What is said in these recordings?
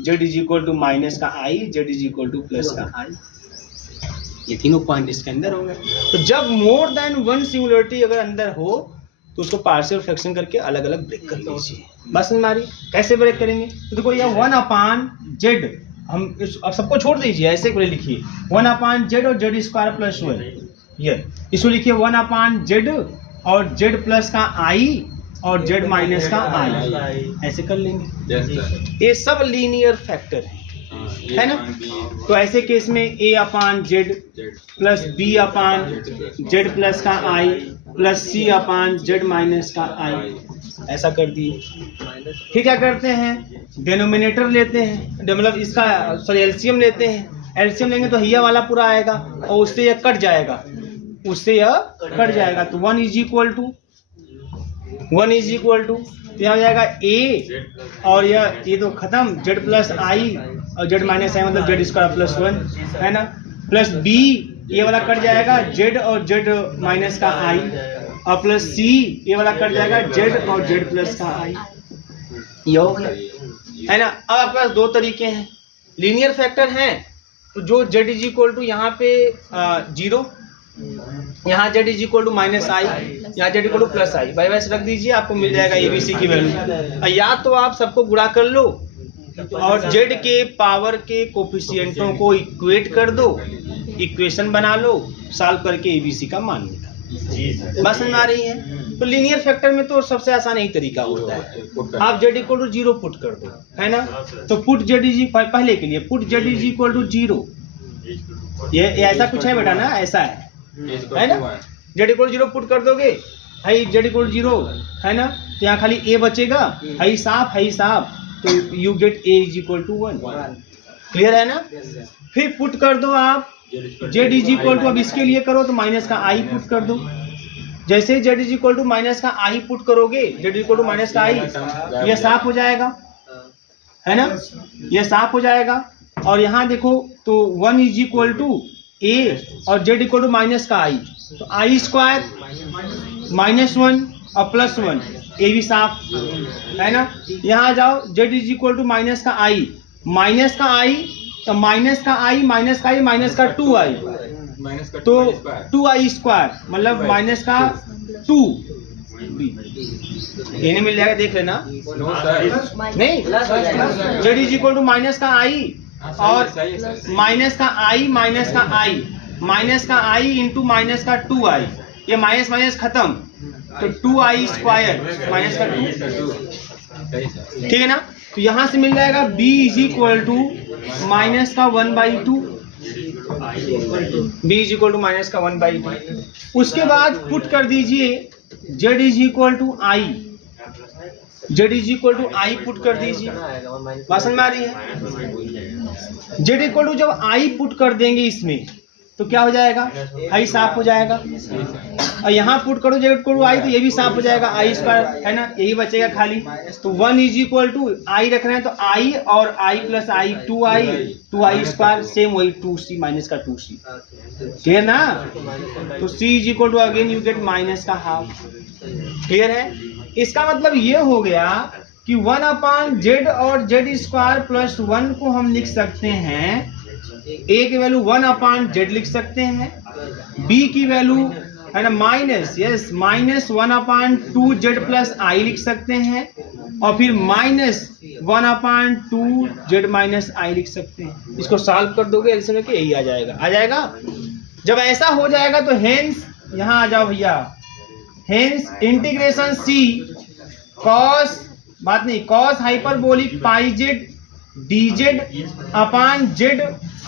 Z is equal to minus का i, Z is equal to plus का i. ये तीनों पॉइंट इसके अंदर होंगे। तो जब मोर देन वन सिंगुलरिटी अगर अंदर हो तो उसको पार्शियल फ्रैक्शन करके अलग अलग ब्रेक कर लीजिए। बस हमारी कैसे ब्रेक करेंगे? तो देखो यह 1/z, हम अब सबको छोड़ दीजिए, ऐसे को लिखिए 1/z और जेड स्क्वायर प्लस 1, ये इसको लिखिए 1/z और जेड प्लस का आई और जेड माइनस का आई, ऐसे कर लेंगे। ये सब लीनियर फैक्टर है ना। तो ऐसे केस में a/z प्लस b/z प्लस का आई प्लस c/z माइनस का आई, ऐसा कर दिए। फिर क्या करते हैं, डिनोमिनेटर लेते हैं, मतलब इसका सॉरी एलसीएम लेते हैं। एलसीएम लेंगे तो हिया वाला पूरा आएगा और उससे यह कट जाएगा, उससे यह कट जाएगा। तो 1 इज इक्वल टू तो यहाँ हो जाएगा a और ये तो खत्म, z प्लस आई और z माइनस आई मतलब जेड स्क्वायर प्लस 1 है ना, प्लस b, ये वाला कट जाएगा z और z माइनस का आई, और प्लस c, ये वाला कट जाएगा z और z प्लस का आई। ये हो गया है ना। अब आपके पास दो तरीके हैं, लीनियर फैक्टर हैं तो जो z इज इक्वल टू यहाँ पे 0, यहाँ z is equal to minus i, यहाँ z equal to plus i, by वैसे रख दीजिए, आपको मिल जाएगा ABC की वैल्यू। या तो आप सबको गुणा कर लो और z के पावर के कोफिशिएंटों को इक्वेट कर दो, इक्वेशन बना लो, सॉल्व करके ABC का मान निकालो। बस समझ आ रही है। तो लीनियर फैक्टर में तो सबसे आसान यही तरीका होता है, आप z इक्वल टू 0 पुट कर दो, है ना। तो पुट z इज पहले के लिए put z is equal to 0, ये ऐसा कुछ है बेटा ना, ऐसा है ना। z इक्वल 0 पुट कर दोगे, हाई z इक्वल 0 है ना, तो यहाँ खाली a बचेगा, हाई साफ, तो you get a is equal to 1। Clear है ना। फिर पुट कर दो आप z इज इक्वल टू, अब इसके लिए करो तो माइनस का i पुट कर दो। जैसे z is equal to minus का i पुट करोगे, z is equal to minus का i, यह साफ हो जाएगा, है ना, यह साफ हो जाएगा। और यहाँ देखो तो 1 इज इक्वल टू a और z इक्वल टू माइनस का i, तो i स्क्वायर माइनस 1 और प्लस 1, ये भी साफ है ना। यहाँ जाओ z is equal to minus का i, तो माइनस का 2i, तो 2i स्क्वायर मतलब माइनस का 2, ये नहीं मिल जाएगा, देख लेना। नहीं, z is equal to minus का i और माइनस का i इंटू माइनस का 2i, ये माइनस माइनस खत्म, तो 2i स्क्वायर माइनस का 2, ठीक है ना। तो यहाँ से मिल जाएगा b is equal to minus का 1/2, b is equal to minus का 1/2। उसके बाद पुट कर दीजिए z is equal to i, put कर दीजिए। बात समझ में आ रही है। z इक्वल टू जब i पुट कर देंगे इसमें तो क्या हो जाएगा, i साफ हो जाएगा, और यहाँ पुट करो z इक्वल टू i तो ये भी साफ हो जाएगा, i स्क्वायर है ना, यही बचेगा खाली। तो 1 इज इक्वल टू i रख रहे हैं तो i और i plus i 2i square, same वही 2c माइनस का 2c, क्लियर ना। तो c is equal to again you get minus का हाफ, क्लियर है। इसका मतलब ये हो गया कि 1/z और z स्क्वायर प्लस 1 को हम लिख सकते हैं, a की वैल्यू 1/z लिख सकते हैं, b की वैल्यू है ना माइनस 1/2z प्लस i लिख सकते हैं, और फिर माइनस 1/2z माइनस i लिख सकते हैं। इसको सॉल्व कर दोगे एलसीएम के यही आ जाएगा। जब ऐसा हो जाएगा तो हेंस, यहाँ आ जाओ भैया, हेंस इंटीग्रेशन c cos, बात नहीं, cos हाइपरबोलिक पाई जेड dz अपान z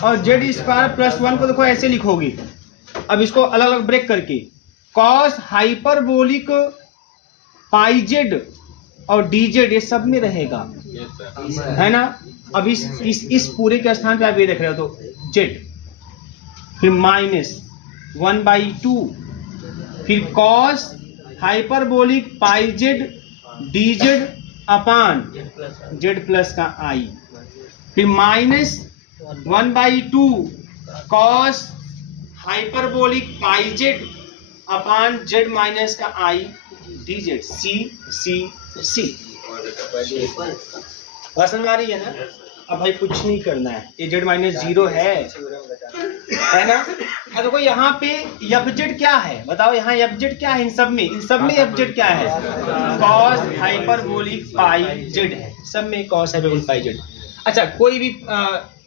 और z स्क्वायर प्लस 1 को देखो ऐसे लिखोगे। अब इसको अलग अलग ब्रेक करके cos हाइपरबोलिक पाई जेड और dz ये सब में रहेगा, है ना। अब इस पूरे के स्थान पे आप ये देख रहे हो तो z, फिर माइनस 1/2, फिर cos हाइपरबोलिक पाई जेड dz अपान z प्लस का i, फिर माइनस 1/2 cos हाइपरबोलिक पाई जेड अपान z माइनस का i dz, c। बात समझ आ रही है ना। अब भाई कुछ नहीं करना है, ये z माइनस 0 है ना। अब देखो यहाँ पे एफ जेड क्या है, बताओ यहाँ एफ जेड क्या है, इन सब में एफ जेड क्या है, कॉस हाइपरबोलिक पाई जेड है, सब में कॉस हाइपरबोलिक पाई जेड। अच्छा कोई भी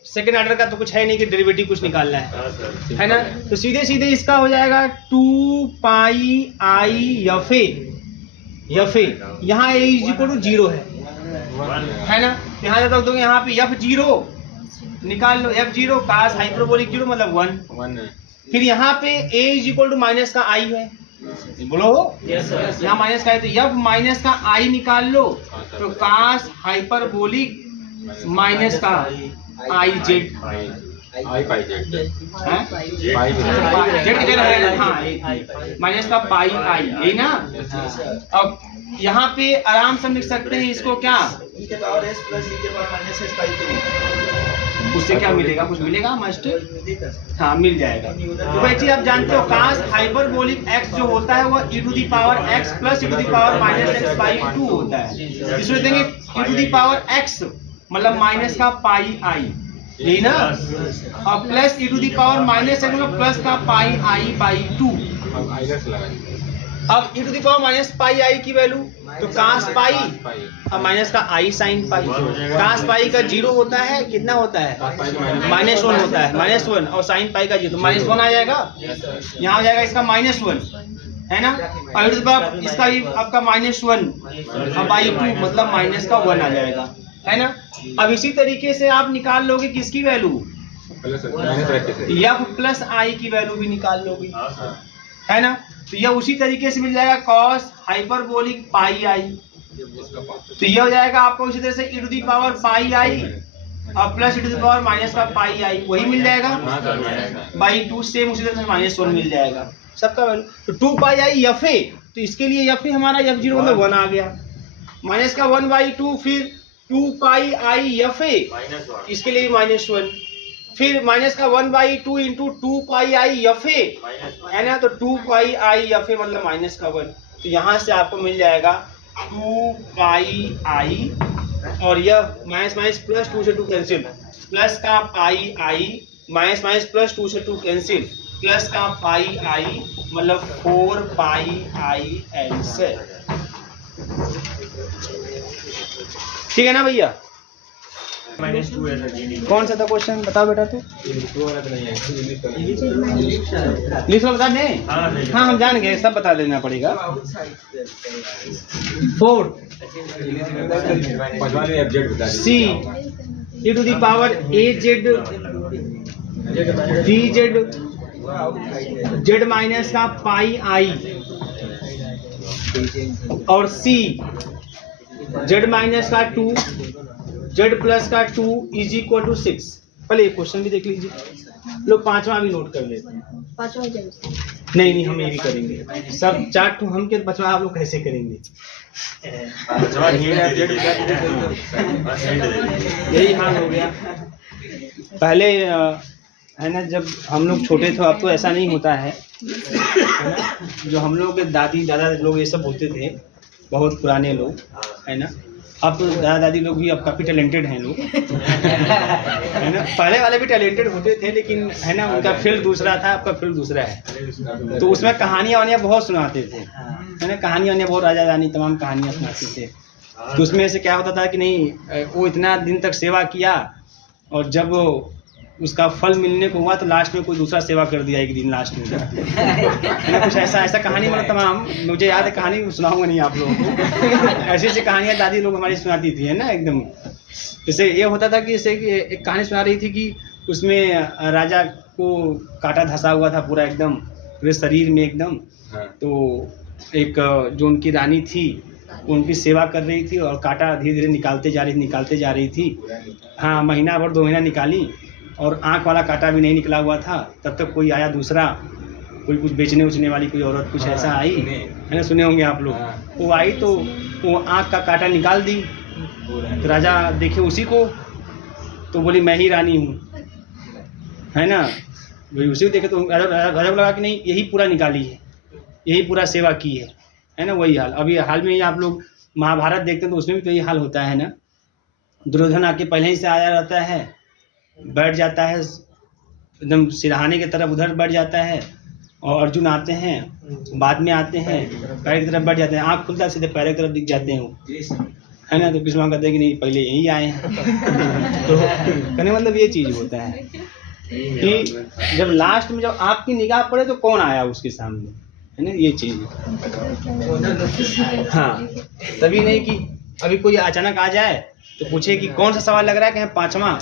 सेकेंड ऑर्डर का तो कुछ है नहीं कि डेरिवेटिव कुछ निकालना है ना, तो सीधे सीधे इसका हो जाएगा 2 पाई आई एफ ए, यहाँ ए इज इक्वल टू 0 है ना, यहाँ जब तक दोगे यहाँ पे एफ 0 निकाल लो, एफ 0 कास हाइपरबोलिक 0 मतलब 1, फिर यहाँ पे a is equal to minus का i है, बोलो यहाँ माइनस का है तो एफ माइनस का i निकाल लो, तो कास हाइपरबोलिक माइनस का आई जेड, माइनस का पाई आई, यही ना। अब यहाँ पे आराम से लिख सकते हैं इसको क्या, उससे क्या मिलेगा, कुछ मिलेगा मास्टर, हाँ मिल जाएगा। तो भाई चीज आप जानते हो कास हाइपरबोलिक x जो होता है वो e to the power x plus e to the power minus x by 2 होता है, इसमें देंगे e to the power x मतलब माइनस का पाई आई, यही ना, और plus e to the power minus x मतलब प्लस का पाई आई बाई 2। अब e to the power minus pi i की वैल्यू तो कास पाई अब माइनस का आई साइन पाई, कास पाई का 0 होता है, कितना होता है -1 होता है, -1 और साइन पाई का 0 तो -1 आ जाएगा, यहाँ आ जाएगा इसका -1 है ना, और e टू दी पावर इसका आपका -1 बाई 2 मतलब माइनस का 1 आ जाएगा है ना। अब इसी तरीके से आप निकाल लोगे किसकी वैल्यू, एफ प्लस आई की वैल्यू भी निकाल लोगे है ना, तो यह उसी तरीके से मिल जाएगा कॉस हाइपरबोलिक पाई आई, तो यह हो जाएगा आपको उसी तरह से e to the power pi i और plus e to the power minus का पाई आई, वही मिल जाएगा बाई 2, सेम उसी तरह से -1 मिल जाएगा सबका वैल्यू। तो 2 पाई आई एफ ए, तो इसके लिए एफ ए हमारा एफ 0 मतलब 1 आ गया, माइनस का 1 बाई 2, फिर 2 पाई आई एफ ए, इसके लिए -1, फिर माइनस का 1 by 2 into 2 pi I F A है ना, तो 2 पाई आई एफ ए मतलब माइनस का 1, तो यहाँ से आपको मिल जाएगा 2 पाई आई और यह माइनस माइनस प्लस 2 से 2 कैंसिल, प्लस का पाई आई माइनस माइनस प्लस 2 से 2 कैंसिल, प्लस का पाई आई मतलब 4 पाई आई आंसर, ठीक है ना भैया। कौन सा था क्वेश्चन बताओ बेटा, तू लिख लो, बता दें, हाँ हम जान गए, सब बता देना पड़ेगा। 4 C e to the power A Z V Z Z minus का पाई आई और सी जेड माइनस का 2 जेड प्लस का 2 इज इक्वल टू 6। पहले ये क्वेश्चन भी देख लीजिए, लोग 5वां भी नोट कर लेते हैं। नहीं हम ये भी करेंगे, सब 4 ठो हम के 5वां आप लोग कैसे करेंगे, यही हाल हो गया। पहले है ना जब हम लोग छोटे थे, अब तो ऐसा नहीं होता है ना, जो हम लोग के दादी दादा लोग ये सब होते थे, बहुत पुराने लोग है ना, अब तो दादा दादी लोग भी अब काफ़ी टैलेंटेड हैं लोग है ना, पहले वाले भी टैलेंटेड होते थे लेकिन है ना उनका फील्ड दूसरा था, आपका फील्ड दूसरा है, तो उसमें कहानियाँ वानियाँ बहुत सुनाते थे है ना, कहानियाँ वानियाँ बहुत राजा रानी तमाम कहानियाँ सुनाते थे। तो उसमें से क्या होता था कि नहीं वो इतना दिन तक सेवा किया और जब उसका फल मिलने को हुआ तो लास्ट में कोई दूसरा सेवा कर दिया एक दिन लास्ट में है ना, कुछ ऐसा कहानी मतलब तमाम मुझे याद है, कहानी सुनाऊंगा नहीं आप लोगों को, ऐसी ऐसी कहानियाँ दादी लोग हमारी सुनाती थी है ना एकदम। जैसे ये होता था कि जैसे कि एक कहानी सुना रही थी कि उसमें राजा को कांटा धंसा हुआ था पूरा एकदम पूरे शरीर में एकदम, तो एक जो उनकी रानी थी वो उनकी सेवा कर रही थी और कांटा धीरे धीरे निकालते जा रही थी, हाँ महीना भर 2 महीना निकाली और आँख वाला कांटा भी नहीं निकला हुआ था, तब तक कोई आया दूसरा, कोई कुछ बेचने उचने वाली कोई औरत कुछ ऐसा आई है ना, सुने होंगे आप लोग, वो आई तो वो आँख का कांटा निकाल दी, तो राजा देखे उसी को तो बोली मैं ही रानी हूँ है ना, वही उसी को देखे तो राजा को लगा कि नहीं यही पूरा निकाली है, यही पूरा सेवा की है ना, वही हाल। अभी हाल में ही आप लोग महाभारत देखते हैं तो उसमें भी तो यही हाल होता है ना, दुर्योधन आके पहले ही से आया रहता है, बैठ जाता है एकदम सिरहाने की तरफ, उधर बैठ जाता है, और अर्जुन आते हैं, बाद में आते हैं, पैर की तरफ बैठ जाते हैं, आँख खुलता है सीधे पैर की तरफ दिख जाते हैं वो, है ना। तो कृष्ण कहते हैं कि नहीं पहले यही आए हैं। तो कहने मतलब ये चीज़ होता है कि जब लास्ट में जब आपकी निगाह पड़े तो कौन आया उसके सामने, है ना, ये चीज़। हाँ, तभी नहीं कि अभी कोई अचानक आ जाए तो पूछे कि कौन सा सवाल लग रहा है, कहें पांचवा,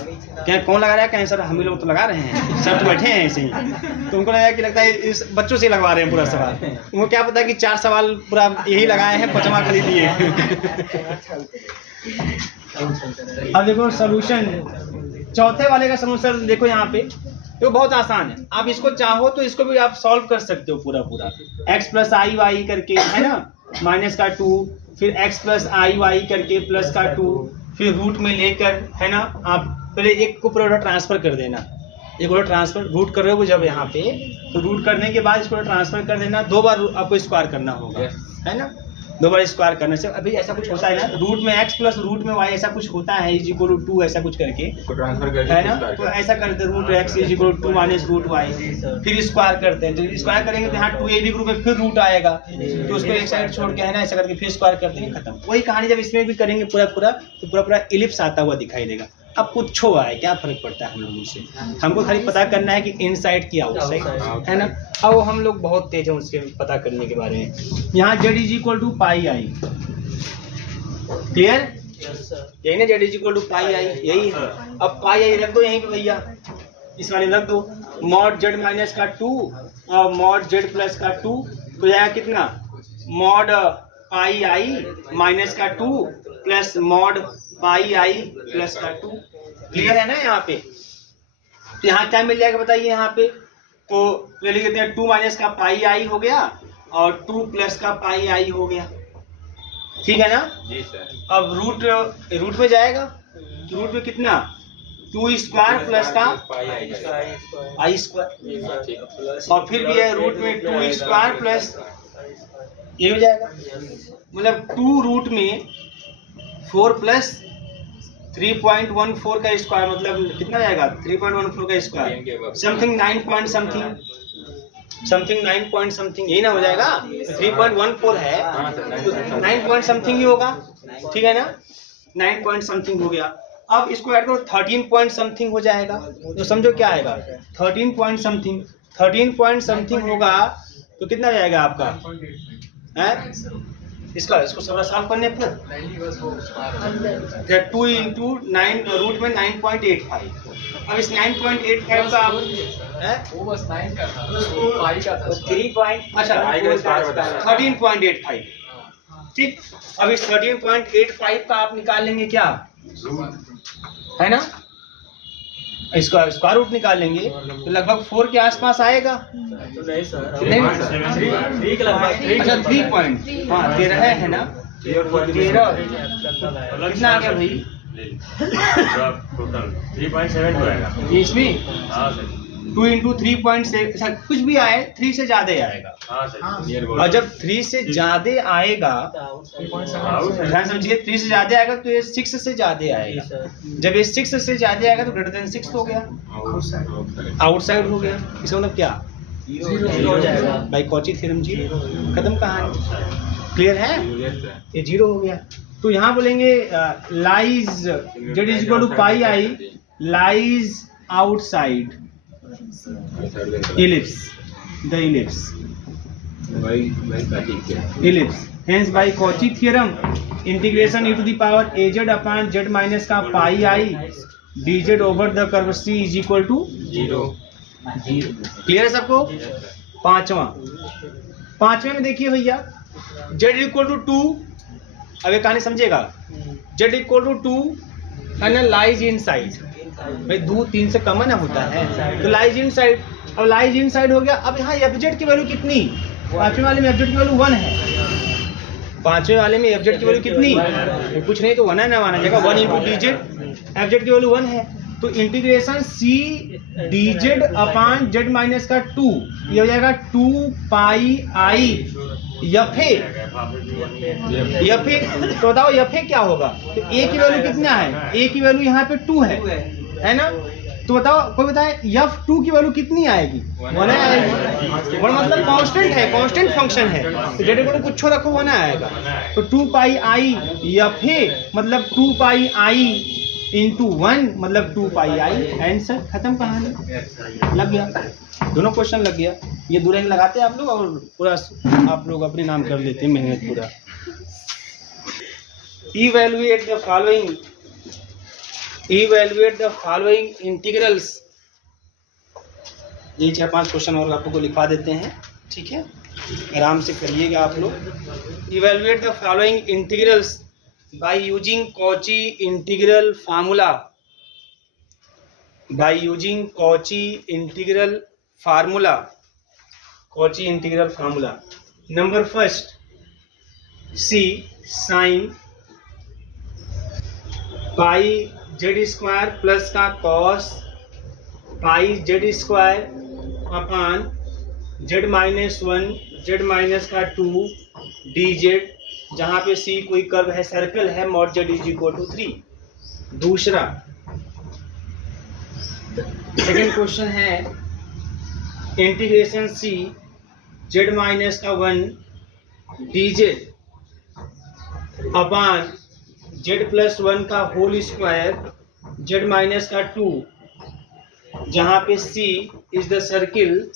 कहें कौन लगा रहा है, कहें सर हम लोग तो लगा रहे हैं, सर तो बैठे हैं ऐसे ही। तो उनको लगा कि लगता है इस बच्चों से लगवा रहे हैं पूरा सवाल, उनको क्या पता कि 4 सवाल पूरा यही लगाए हैं, 5वां खरीद लिए। अब देखो सोल्यूशन, चौथे वाले का सोल्यूशन देखो यहाँ पे, तो बहुत आसान है। आप इसको चाहो तो इसको भी आप सॉल्व कर सकते हो पूरा पूरा, x + i y करके, है ना, माइनस का 2, फिर x + i y करके प्लस का 2, फिर रूट में लेकर, है ना, आप पहले एक को पूरा ट्रांसफर कर देना, एक पूरा ट्रांसफर रूट कर रहे हो जब यहाँ पे, तो रूट करने के बाद इसको ट्रांसफर कर देना, 2 बार आपको स्क्वायर करना होगा, है ना, 2 बार स्क्वायर करने से अभी ऐसा कुछ होता है ना, रूट में x + रूट में y ऐसा कुछ होता है, = 2 ऐसा कुछ करके, है ना, तो ऐसा करते हैं √x = 2 - √y, फिर स्क्वायर करते हैं, तो स्क्वायर करेंगे तो यहाँ 2a भी ग्रुप में फिर रूट आएगा, तो उसको एक साइड छोड़ के, है ना, ऐसा करके फिर स्क्वायर करते हैं, खत्म। वही कहानी जब इसमें भी करेंगे पूरा पूरा, तो पूरा पूरा इलिप्स आता हुआ दिखाई देगा। अब कुछ आए क्या फर्क पड़ता है हम लोगों से, हमको खाली पता करना है कि इनसाइड की आउटसाइड, है ना। अब हम लोग बहुत तेज हैं उसके पता करने के बारे में। यहाँ z = πi, क्लियर, यही ना, z = πi, यही है। अब πi रख दो यहीं पे भैया, इस वाले रख दो, mod z - का 2 और mod z + का 2, तो जाएगा कितना, mod πi - का 2 प्लस mod πi प्लस का 2, क्लियर है ना। यहाँ पे तो यहाँ क्या मिल जाएगा बताइए, यहाँ पे तो ले लेते हैं 2 - का πi हो गया और 2 + का πi हो गया, ठीक है ना जी सर। अब रूट में जाएगा, रूट में कितना, 2² प्लस का i², और फिर भी है रूट में 2² प्लस, ये हो जाएगा, मतलब 2 रूट में 4 + 3.14 का स्क्वायर, मतलब कितना जाएगा, 3.14 का स्क्वायर, समथिंग 9 पॉइंट समथिंग, यही ना हो जाएगा, 3.14 है तो 9 पॉइंट समथिंग ही होगा, ठीक है ना, 9 पॉइंट समथिंग हो गया। अब इसको ऐड करो 13 पॉइंट समथिंग हो जाएगा, तो समझो क्या आएगा, 13 पॉइंट समथिंग होगा, तो कितना जाएगा आपका, है इसको सारा सॉल्व करने पर 2 × 9 रूट में 9.85। अब इस 9.85 का आप वो बस 9 का था, पाई का था, 13.85, ठीक। अब इस 13.85 का आप निकाल लेंगे क्या, है ना, इसका स्क्वायर रूट निकाल लेंगे तो लगभग 4 के आसपास आएगा, नहीं सर, 3 के लगभग, अच्छा 3 पॉइंट, हाँ 13 है ना, 13 कितना आ गया भाई, टोटल 3.7 आएगा इसमें, हाँ सर, 2 × 3.7, कुछ भी आए 3 से ज्यादा आएगा, और जब 3 से ज्यादा आएगा, ध्यान समझिए, 3 से ज्यादा आएगा तो ये 6 से ज्यादा आएगा, जब ये 6 से ज्यादा आएगा तो >6 हो गया, आउटसाइड हो गया, इसका मतलब क्या, 0 हो जाएगा भाई, कॉची थ्योरम जी, खत्म कहानी, क्लियर है, ये 0 हो गया। तो यहाँ बोलेंगे lies z = πi lies outside ellipse, the ellipse, hence by Cauchy theorem integration e⁻az का πi dz over the curve C is equal to 0, clear है सबको। पांचवें में देखिए भैया, z = 2, अब ये कहानी समझेगा, z = 2 है ना, लाइज इनसाइड, भाई 2 3 से कम ना होता है, तो लाइज इनसाइड, अब लाइज इनसाइड हो गया। अब यहाँ fz की वैल्यू कितनी, पांचवें वाले में fz की वैल्यू 1 है, पांचवें वाले में fz की वैल्यू कितनी, कुछ नहीं तो 1 है ना, माना जाएगा 1 × dz, fz की वैल्यू 1 है, तो इंटीग्रेशन c dz / z - का 2, ये हो जाएगा 2 πi f एफ ए, तो बताओ एफ ए क्या होगा? तो ए की वैल्यू कितना है? ए की वैल्यू यहाँ पे 2 है ना? तो बताओ, कोई बताए F2 की वैल्यू कितनी आएगी? 1 आएगी। 1 मतलब कांस्टेंट है, कांस्टेंट फंक्शन है, तो जेड को कुछ रखो 1 आएगा। तो 2 पाई आई एफ ए मतलब 2 पाई आई इंटू 1 मतलब 2 पाई आई। आंसर खत्म, कहानी लग गया, दोनों क्वेश्चन लग गया। ये दूर लगाते हैं आप लोग और पूरा आप लोग अपने नाम कर लेते हैं, मेहनत पूरा। Evaluate the following, evaluate the following integrals. ये 4-5 क्वेश्चन और आप लोग को लिखवा देते हैं, ठीक है, आराम से करिएगा आप लोग। Evaluate the following integrals by using Cauchy integral formula, by using Cauchy integral formula, Cauchy integral formula. Number first, C sine pi z square plus का cos pi z square upon z minus 1 z minus का 2 D Z, जहाँ पे सी कोई curve है, circle है, mod Z is equal to 3। दूसरा second question है integration C Z minus का 1 D Z upon Z plus 1 का होल स्क्वायर जेड माइनस का 2, जहाँ पे सी इज द सर्किल